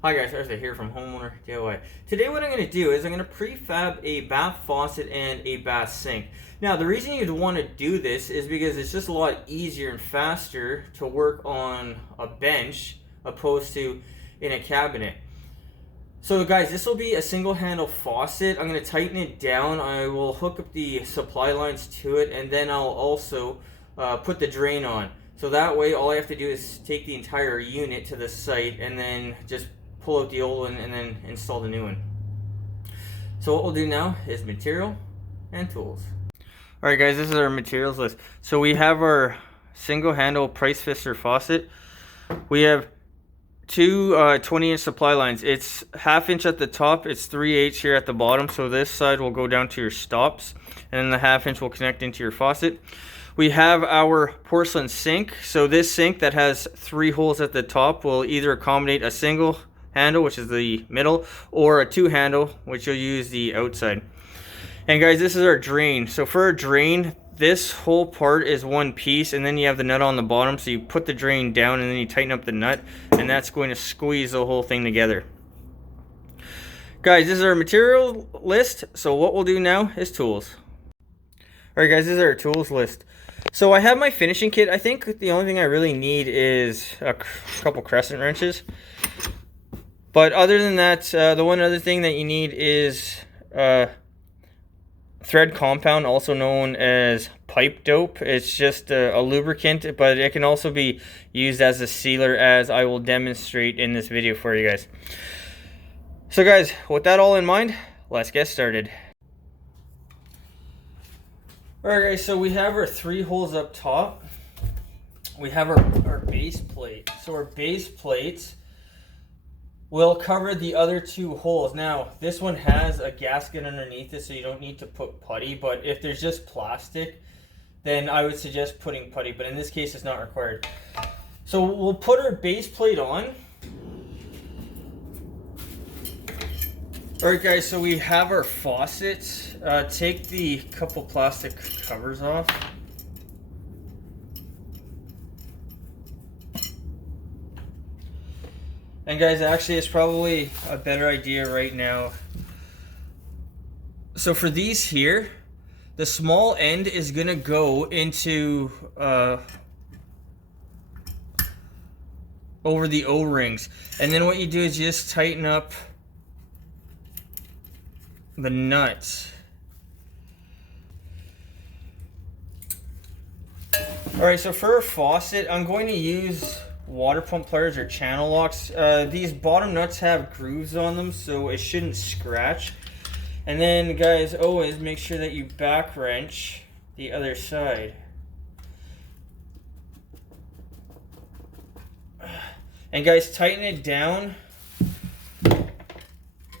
Hi guys, Arthur here from Homeowner DIY. Today what I'm going to do is I'm going to prefab a bath faucet and a bath sink. Now the reason you'd want to do this is because it's just a lot easier and faster to work on a bench opposed to in a cabinet. So guys, this will be a single handle faucet. I'm going to tighten it down. I will hook up the supply lines to it, and then I'll also put the drain on. So that way all I have to do is take the entire unit to the site and then just pull out the old one and then install the new one. So what we'll do now is material and tools. Alright guys, this is our materials list. So we have our single handle price fister faucet. We have two 20-inch supply lines. It's 1/2 inch at the top, it's 3/8 here at the bottom, so this side will go down to your stops, and then the 1/2 inch will connect into your faucet. We have our porcelain sink. So this sink that has 3 holes at the top will either accommodate a single handle, which is the middle, or a 2 handle, which you'll use the outside. And guys, this is our drain. So for our drain, this whole part is one piece, and then you have the nut on the bottom, so you put the drain down and then you tighten up the nut, and that's going to squeeze the whole thing together. Guys, this is our material list. So what we'll do now is tools. Alright guys, this is our tools list. So I have my finishing kit. I think the only thing I really need is a couple crescent wrenches. But other than that, the one other thing that you need is thread compound, also known as pipe dope. It's just a lubricant, but it can also be used as a sealer, as I will demonstrate in this video for you guys. So guys, with that all in mind, let's get started. Alright guys, so we have our 3 holes up top. We have our base plate. So our base plates will cover the other 2 holes. Now, this one has a gasket underneath it, so you don't need to put putty, but if there's just plastic, then I would suggest putting putty, but in this case it's not required. So we'll put our base plate on. Alright guys, so we have our faucet. Take the couple plastic covers off. And guys, actually it's probably a better idea right now. So for these here, the small end is gonna go into over the O-rings. And then what you do is you just tighten up the nuts. Alright, so for a faucet, I'm going to use water pump pliers or channel locks. These bottom nuts have grooves on them, so it shouldn't scratch. And then guys, always make sure that you back wrench the other side. And guys, tighten it down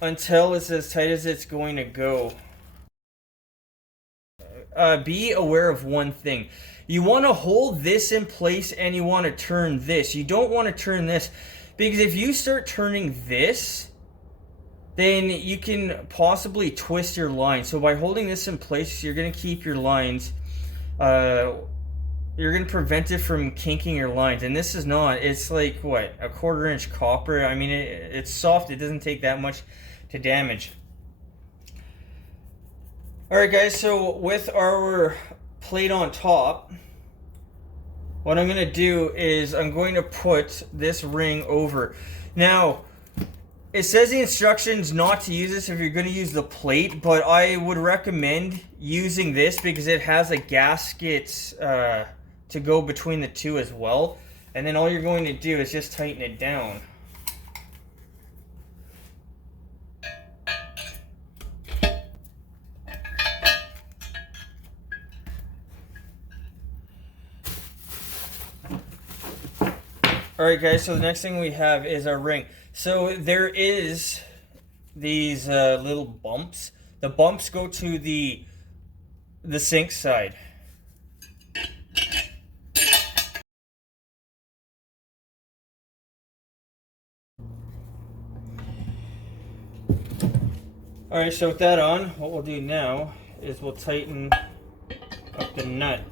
until it's as tight as it's going to go. Be aware of one thing. You want to hold this in place and you want to turn this. You don't want to turn this, because if you start turning this, then you can possibly twist your line. So by holding this in place, you're going to keep your lines, you're going to prevent it from kinking your lines. And this is not, it's like what, a 1/4 inch copper. I mean, it's soft, it doesn't take that much to damage. Alright guys, so with our plate on top, what I'm going to do is I'm going to put this ring over. Now, it says the instructions not to use this if you're going to use the plate, but I would recommend using this because it has a gasket to go between the two as well. And then all you're going to do is just tighten it down. Alright guys, so the next thing we have is our ring. So there is these little bumps. The bumps go to the sink side. Alright, so with that on, what we'll do now is we'll tighten up the nut.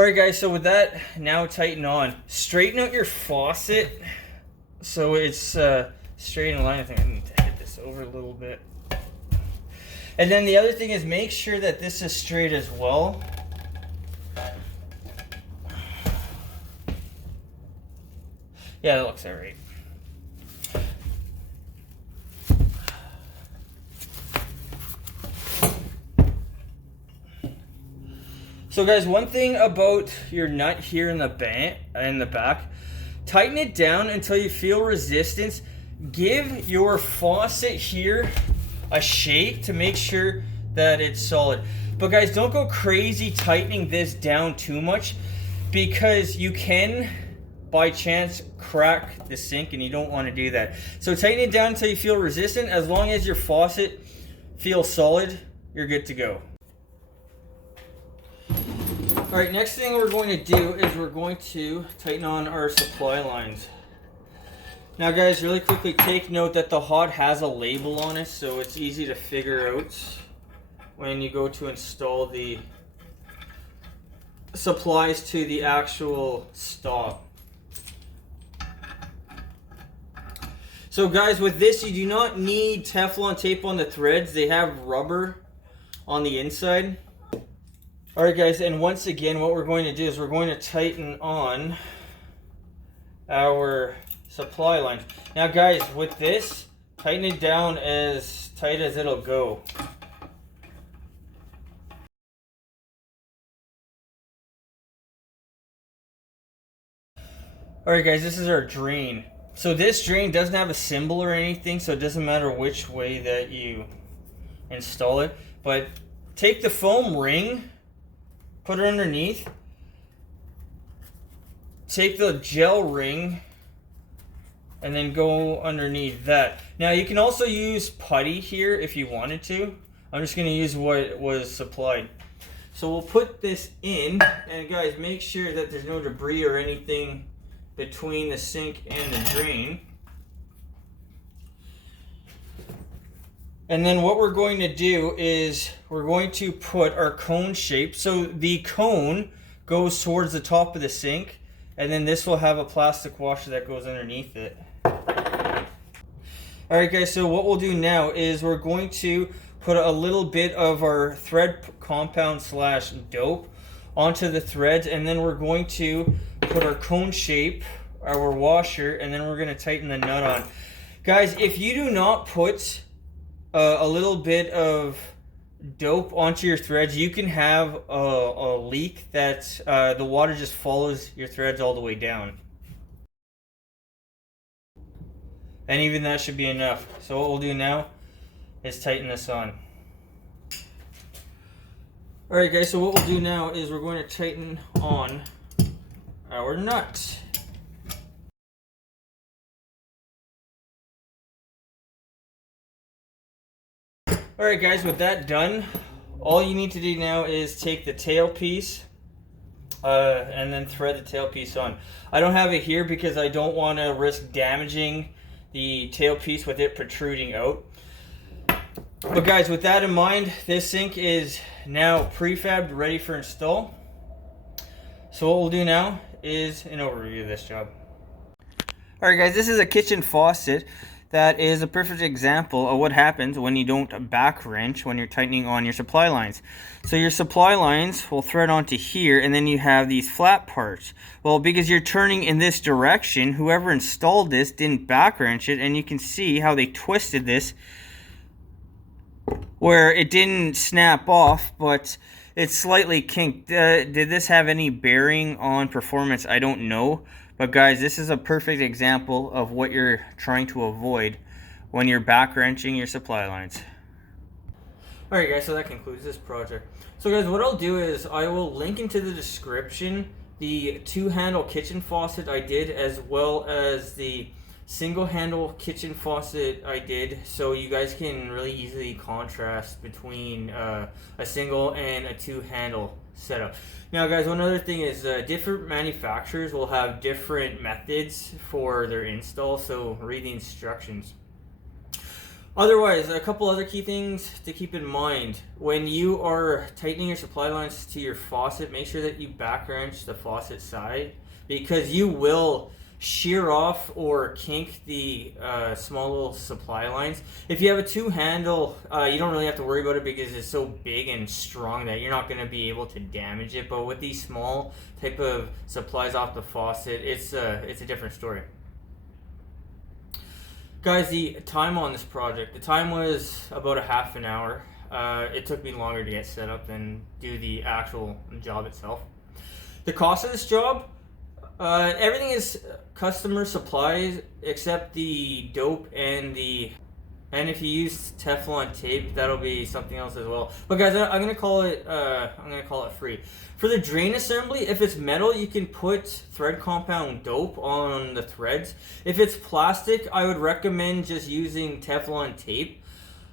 Alright guys, so with that now tighten on. Straighten out your faucet so it's straight in line. I think I need to hit this over a little bit. And then the other thing is make sure that this is straight as well. Yeah, that looks alright. So guys, one thing about your nut here in the back, tighten it down until you feel resistance. Give your faucet here a shake to make sure that it's solid. But guys, don't go crazy tightening this down too much, because you can, by chance, crack the sink, and you don't want to do that. So tighten it down until you feel resistant. As long as your faucet feels solid, you're good to go. Alright, next thing we're going to do is we're going to tighten on our supply lines. Now guys, really quickly take note that the hod has a label on it, so it's easy to figure out when you go to install the supplies to the actual stop. So guys, with this you do not need Teflon tape on the threads. They have rubber on the inside. Alright guys, and once again what we're going to do is we're going to tighten on our supply lines. Now guys, with this, tighten it down as tight as it'll go. Alright guys, this is our drain. So this drain doesn't have a symbol or anything, so it doesn't matter which way that you install it. But take the foam ring, put it underneath. Take the gel ring and then go underneath that. Now you can also use putty here if you wanted to. I'm just going to use what was supplied. So we'll put this in, and guys, make sure that there's no debris or anything between the sink and the drain. And then what we're going to do is we're going to put our cone shape. So the cone goes towards the top of the sink, and then this will have a plastic washer that goes underneath it. Alright guys, so what we'll do now is we're going to put a little bit of our thread compound slash dope onto the threads, and then we're going to put our cone shape, our washer, and then we're going to tighten the nut on. Guys, if you do not put a little bit of dope onto your threads, you can have a leak that the water just follows your threads all the way down. And even that should be enough. So what we'll do now is tighten this on. Alright guys, so what we'll do now is we're going to tighten on our nut. Alright guys, with that done, all you need to do now is take the tail piece and then thread the tail piece on. I don't have it here because I don't want to risk damaging the tail piece with it protruding out. But guys, with that in mind, this sink is now prefabbed, ready for install. So what we'll do now is an overview of this job. Alright guys, this is a kitchen faucet that is a perfect example of what happens when you don't back wrench when you're tightening on your supply lines. So your supply lines will thread onto here, and then you have these flat parts. Well, because you're turning in this direction, whoever installed this didn't back wrench it, and you can see how they twisted this where it didn't snap off, but it's slightly kinked. Did this have any bearing on performance? I don't know. But guys, this is a perfect example of what you're trying to avoid when you're back wrenching your supply lines. Alright guys, so that concludes this project. So guys, what I'll do is I will link into the description the 2-handle kitchen faucet I did, as well as the single handle kitchen faucet I did, so you guys can really easily contrast between a single and a 2-handle setup. Now guys, one other thing is different manufacturers will have different methods for their install, so read the instructions. Otherwise, a couple other key things to keep in mind. When you are tightening your supply lines to your faucet, make sure that you back wrench the faucet side, because you will shear off or kink the small little supply lines. If you have a two handle, you don't really have to worry about it because it's so big and strong that you're not going to be able to damage it. But with these small type of supplies off the faucet, it's a different story. Guys, the time on this project, the time was about a half an hour. It took me longer to get set up than do the actual job itself. The cost of this job, everything is customer supplies except the dope and if you use Teflon tape, that'll be something else as well. But guys, I'm gonna call it free. For the drain assembly, if it's metal, you can put thread compound dope on the threads. If it's plastic, I would recommend just using Teflon tape.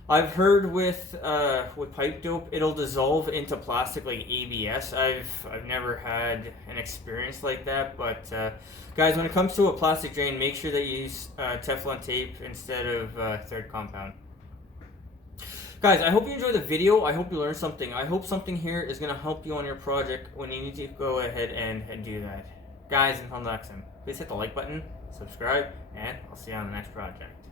I've heard with pipe dope, it'll dissolve into plastic like ABS. I've never had an experience like that, but guys, when it comes to a plastic drain, make sure that you use Teflon tape instead of thread compound. Guys, I hope you enjoyed the video. I hope you learned something. I hope something here is going to help you on your project when you need to go ahead and do that. Guys, until next time, please hit the like button, subscribe, and I'll see you on the next project.